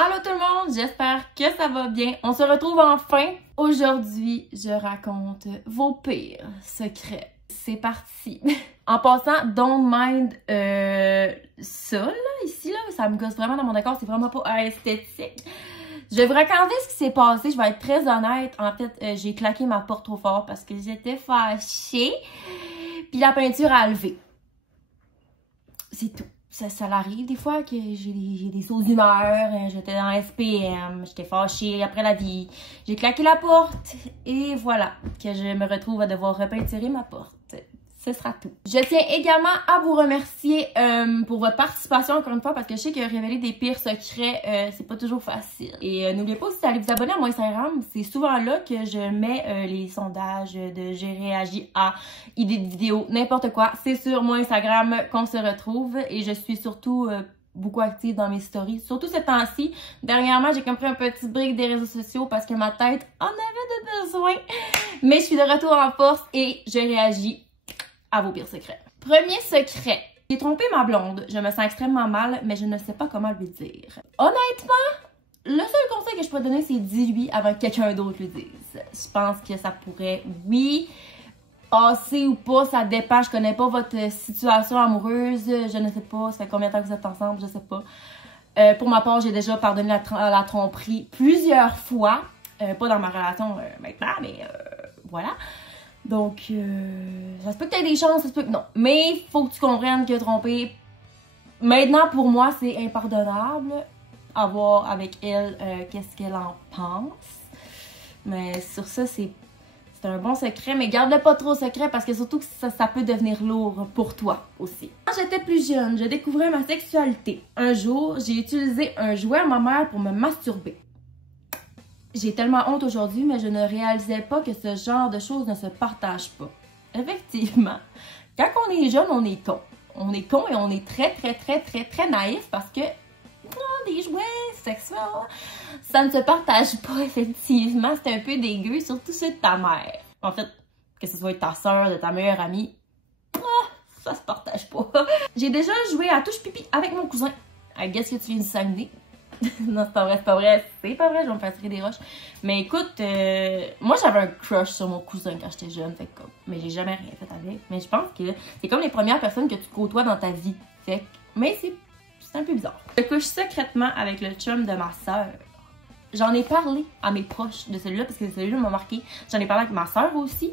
Allô tout le monde, j'espère que ça va bien. On se retrouve enfin. Aujourd'hui, je raconte vos pires secrets. C'est parti. En passant, don't mind ça, là, ici, là, ça me gosse vraiment dans mon décor, c'est vraiment pas esthétique. Je vais vous raconter ce qui s'est passé, je vais être très honnête. En fait, j'ai claqué ma porte trop fort parce que j'étais fâchée. Puis la peinture a levé. C'est tout. Ça arrive des fois que j'ai des sauts d'humeur, j'étais dans SPM, j'étais fâchée après la vie, j'ai claqué la porte et voilà que je me retrouve à devoir repeinturer ma porte. Ce sera tout. Je tiens également à vous remercier pour votre participation encore une fois parce que je sais que révéler des pires secrets, c'est pas toujours facile. Et n'oubliez pas aussi d'aller vous abonner à mon Instagram, c'est souvent là que je mets les sondages de j'ai réagi à idées de vidéos, n'importe quoi. C'est sur mon Instagram qu'on se retrouve et je suis surtout beaucoup active dans mes stories. Surtout ce temps-ci. Dernièrement, j'ai compris un petit break des réseaux sociaux parce que ma tête en avait de besoin. Mais je suis de retour en force et je réagis à vos pires secrets. Premier secret. J'ai trompé ma blonde. Je me sens extrêmement mal, mais je ne sais pas comment lui dire. Honnêtement, le seul conseil que je pourrais donner, c'est dis-lui avant que quelqu'un d'autre lui dise. Je pense que ça pourrait, oui, passer ou pas, ça dépend. Je connais pas votre situation amoureuse. Je ne sais pas, ça fait combien de temps que vous êtes ensemble, je sais pas. Pour ma part, j'ai déjà pardonné la tromperie plusieurs fois. Pas dans ma relation maintenant, mais voilà. Donc, ça se peut que tu aies des chances, ça se peut que non. Mais il faut que tu comprennes que tromper, maintenant pour moi, c'est impardonnable. À voir avec elle qu'est-ce qu'elle en pense. Mais sur ça, c'est un bon secret. Mais garde-le pas trop secret parce que surtout que ça peut devenir lourd pour toi aussi. Quand j'étais plus jeune, je découvrais ma sexualité. Un jour, j'ai utilisé un jouet à ma mère pour me masturber. J'ai tellement honte aujourd'hui, mais je ne réalisais pas que ce genre de choses ne se partagent pas. Effectivement, quand on est jeune, on est con. On est con et on est très naïf parce que des jouets sexuels, ça ne se partage pas, effectivement. C'est un peu dégueu, surtout ceux de ta mère. En fait, que ce soit de ta soeur, de ta meilleure amie, ça se partage pas. J'ai déjà joué à touche pipi avec mon cousin. I guess que tu viens du Saguenay. Non, c'est pas vrai, je vais me faire tirer des roches. Mais écoute, moi j'avais un crush sur mon cousin quand j'étais jeune, fait que, mais j'ai jamais rien fait avec. Mais je pense que c'est comme les premières personnes que tu côtoies dans ta vie. Fait que, mais c'est un peu bizarre. Je couche secrètement avec le chum de ma soeur. J'en ai parlé à mes proches de celui-là parce que celui-là m'a marqué. J'en ai parlé avec ma soeur aussi,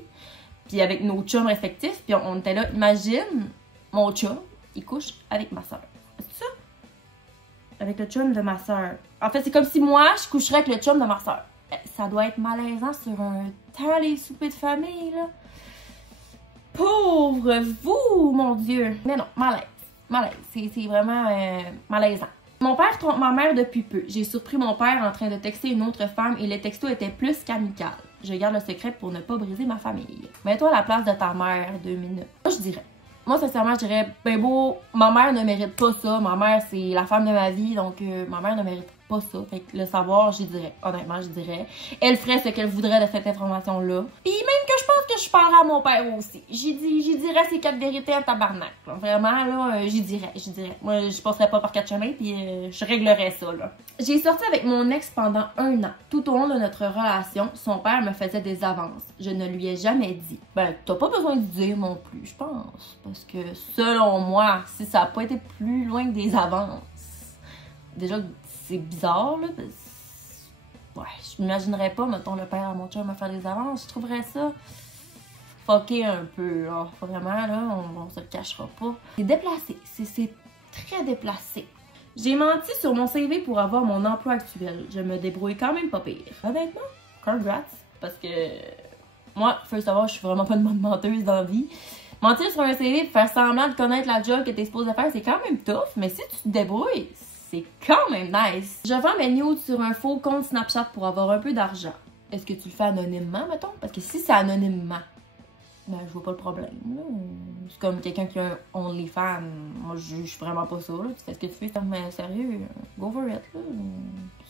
puis avec nos chums respectifs, puis on était là. Imagine, mon chum, il couche avec ma soeur. C'est ça? Avec le chum de ma soeur. En fait, c'est comme si moi, je coucherais avec le chum de ma soeur. Ça doit être malaisant sur un temps, les soupers de famille, là. Pauvre vous, mon Dieu! Mais non, malaise. C'est vraiment malaisant. Mon père trompe ma mère depuis peu. J'ai surpris mon père en train de texter une autre femme et les textos étaient plus qu'amicales. Je garde le secret pour ne pas briser ma famille. Mets-toi à la place de ta mère 2 minutes. Moi, je dirais. Moi, sincèrement, je dirais, ben beau, ma mère ne mérite pas ça. Ma mère, c'est la femme de ma vie, donc ma mère ne mérite pas ça. Fait que le savoir, je dirais, honnêtement, je dirais. Elle ferait ce qu'elle voudrait de cette information-là. Puis même que je pense que je parlerais à mon père aussi. J'y dirais ces 4 vérités à tabarnak. Là. Vraiment, là, j'y dirais. Moi, je passerais pas par 4 chemins, puis je réglerais ça, là. J'ai sorti avec mon ex pendant 1 an. Tout au long de notre relation, son père me faisait des avances. Je ne lui ai jamais dit. Ben, t'as pas besoin de dire non plus, je pense. Parce que, selon moi, si ça n'a pas été plus loin que des avances, déjà, c'est bizarre, là. Ouais, je m'imaginerais pas, mettons, le père à mon chum me faire des avances. Je trouverais ça fucké un peu. Oh, vraiment, là, on se le cachera pas. C'est déplacé. C'est très déplacé. J'ai menti sur mon CV pour avoir mon emploi actuel. Je me débrouille quand même pas pire. Honnêtement, congrats. Parce que moi, faut savoir, je suis vraiment pas une bonne menteuse dans la vie. Mentir sur un CV pour faire semblant de connaître la job que t'es supposé faire, c'est quand même tough. Mais si tu te débrouilles, c'est quand même nice. Je vends mes nudes sur un faux compte Snapchat pour avoir un peu d'argent. Est-ce que tu le fais anonymement, mettons? Parce que si c'est anonymement, ben, je vois pas le problème. C'est comme quelqu'un qui a un OnlyFans. Moi, je juge vraiment pas ça. Là. Tu fais ce que tu fais, mais sérieux, go for it. Là.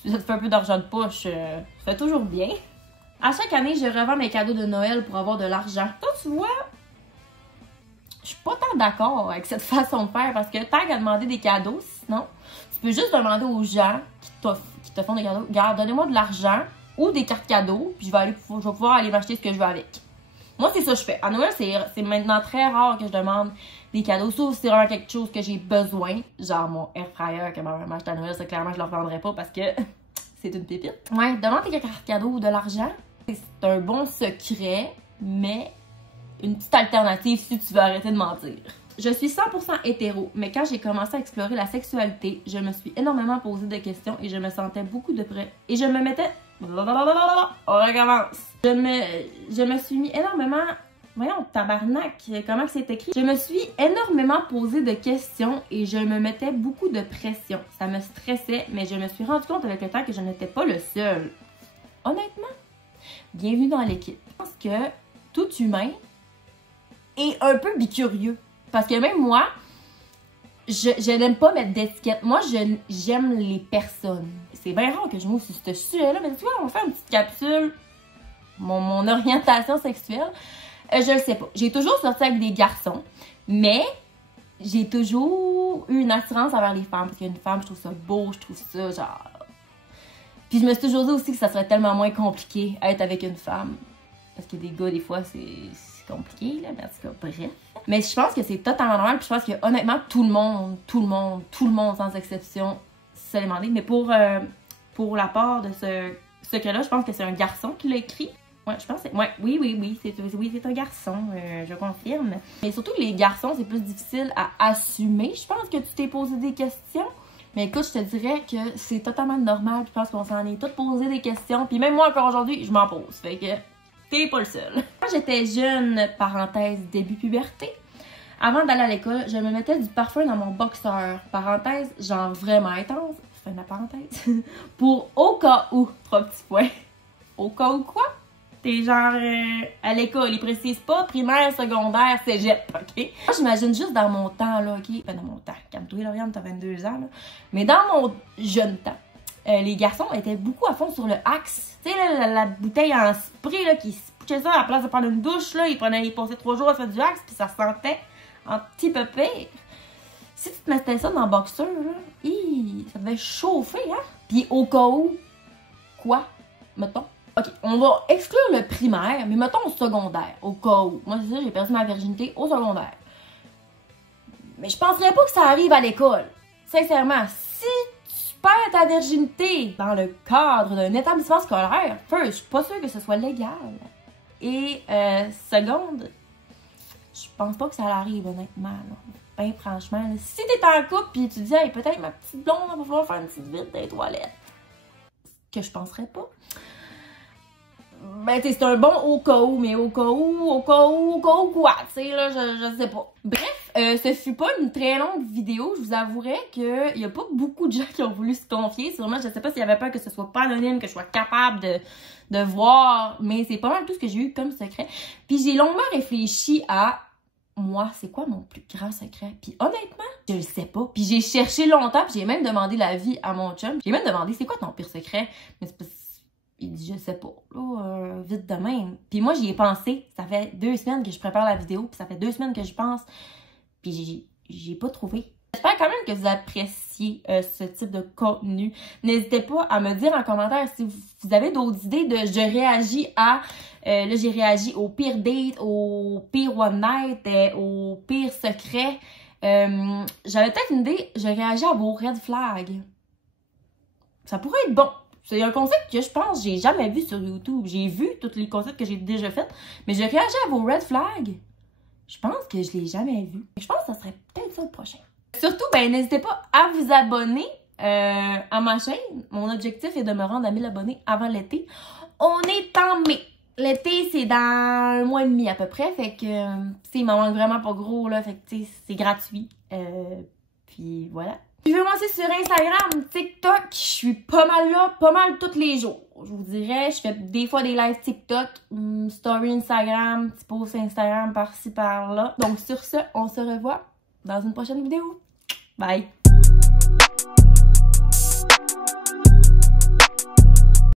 Si ça te fait un peu d'argent de poche, ça fait toujours bien. À chaque année, je revends mes cadeaux de Noël pour avoir de l'argent. Toi, tu vois, je suis pas tant d'accord avec cette façon de faire parce que tant qu'à demander des cadeaux, sinon, tu peux juste demander aux gens qui te font des cadeaux. Regarde, donnez-moi de l'argent ou des cartes cadeaux, puis je vais pouvoir aller m'acheter ce que je veux avec. Moi, c'est ça que je fais. À Noël, c'est maintenant très rare que je demande des cadeaux, sauf si c'est vraiment quelque chose que j'ai besoin. Genre mon air fryer que ma mère m'a acheté à Noël, ça clairement je le revendrai pas parce que c'est une pépite. Ouais, demande des cartes cadeaux ou de l'argent. C'est un bon secret, mais une petite alternative si tu veux arrêter de mentir. Je suis 100% hétéro, mais quand j'ai commencé à explorer la sexualité, je me suis énormément posé de questions et je me sentais beaucoup de près. Et je me mettais... On recommence. Je me suis mis énormément... Voyons, tabarnak, comment c'est écrit? Je me suis énormément posé de questions et je me mettais beaucoup de pression. Ça me stressait, mais je me suis rendu compte avec le temps que je n'étais pas le seul. Honnêtement, bienvenue dans l'équipe. Je pense que tout humain est un peu bicurieux. Parce que même moi, je n'aime pas mettre d'étiquette. Moi, j'aime les personnes. C'est bien rare que je m'ouvre sur ce sujet-là, mais tu vois, on va faire une petite capsule. Mon orientation sexuelle. Je le sais pas. J'ai toujours sorti avec des garçons, mais j'ai toujours eu une attirance envers les femmes. Parce qu'une femme, je trouve ça beau, je trouve ça genre... Puis je me suis toujours dit aussi que ça serait tellement moins compliqué à être avec une femme. Parce que des gars, des fois, c'est compliqué, là, mais en tout cas, bref. Mais je pense que c'est totalement normal, puis je pense que honnêtement, tout le monde, sans exception, se l'est demandé. Mais pour la part de ce secret-là, je pense que c'est un garçon qui l'a écrit. Ouais, je pense que oui, c'est un garçon, je confirme. Mais surtout les garçons, c'est plus difficile à assumer. Je pense que tu t'es posé des questions. Mais écoute, je te dirais que c'est totalement normal. Je pense qu'on s'en est tous posé des questions. Puis même moi, encore aujourd'hui, je m'en pose. Fait que t'es pas le seul. Quand j'étais jeune, parenthèse, début puberté, avant d'aller à l'école, je me mettais du parfum dans mon boxeur. Parenthèse, genre vraiment intense. Fin de la parenthèse. Pour au cas où, 3 petits points. Au cas où quoi? T'es genre à l'école, ils précisent pas primaire, secondaire, cégep, ok? Moi, j'imagine juste dans mon temps, là, ok? Enfin, dans mon temps, calme-toi, Lauriane, t'as 22 ans, là. Mais dans mon jeune temps, les garçons étaient beaucoup à fond sur le Axe. Tu sais, la bouteille en spray, là, qui se poussait ça à la place de prendre une douche, là. Ils passaient 3 jours à faire du Axe, puis ça sentait un petit peu pire. Si tu te mettais ça dans le boxeur, là, ça devait chauffer, hein? Puis au cas où, quoi? Mettons. Ok, on va exclure le primaire, mais mettons au secondaire, au cas où. Moi, c'est ça, j'ai perdu ma virginité au secondaire. Mais je penserais pas que ça arrive à l'école. Sincèrement, si tu perds ta virginité dans le cadre d'un établissement scolaire, first, je suis pas sûre que ce soit légal. Et seconde, je pense pas que ça arrive honnêtement, là. Ben franchement, là, si t'es en couple pis tu dis, hey, peut-être ma petite blonde, on va falloir faire une petite visite dans les toilettes. Que je penserais pas. Ben, c'est un bon au cas où, mais au cas où quoi, tu sais, là, je sais pas. Bref, ce fut pas une très longue vidéo, je vous avouerai qu'il y a pas beaucoup de gens qui ont voulu se confier, sûrement, je sais pas s'il y avait peur que ce soit pas anonyme, que je sois capable de voir, mais c'est pas mal tout ce que j'ai eu comme secret. Puis j'ai longuement réfléchi à, moi, c'est quoi mon plus grand secret? Puis honnêtement, je le sais pas. Puis j'ai cherché longtemps, puis j'ai même demandé l'avis à mon chum. J'ai même demandé, c'est quoi ton pire secret? Mais c'est pas... Il dit, je sais pas, là, vite de même. Puis moi, j'y ai pensé. Ça fait 2 semaines que je prépare la vidéo, puis ça fait 2 semaines que je pense. Puis j'ai pas trouvé. J'espère quand même que vous appréciez ce type de contenu. N'hésitez pas à me dire en commentaire si vous avez d'autres idées de je réagis à... là, j'ai réagi au pire date, au pire one night, au pire secret. J'avais peut-être une idée, je réagis à vos red flags. Ça pourrait être bon. C'est un concept que je pense que j'ai jamais vu sur YouTube. J'ai vu tous les concepts que j'ai déjà faits, mais j'ai réagi à vos red flags. Je pense que je l'ai jamais vu. Je pense que ça serait peut-être ça le prochain. Surtout, ben n'hésitez pas à vous abonner à ma chaîne. Mon objectif est de me rendre à 1000 abonnés avant l'été. On est en mai. L'été, c'est dans 1 mois et demi à peu près. Fait que, il m'en manque vraiment pas gros, là. Fait que, c'est gratuit. Puis voilà. Je veux lancer sur Instagram, TikTok, je suis pas mal là, pas mal tous les jours. Je vous dirais, je fais des fois des lives TikTok, story Instagram, petit post Instagram par-ci par-là. Donc sur ce, on se revoit dans une prochaine vidéo. Bye!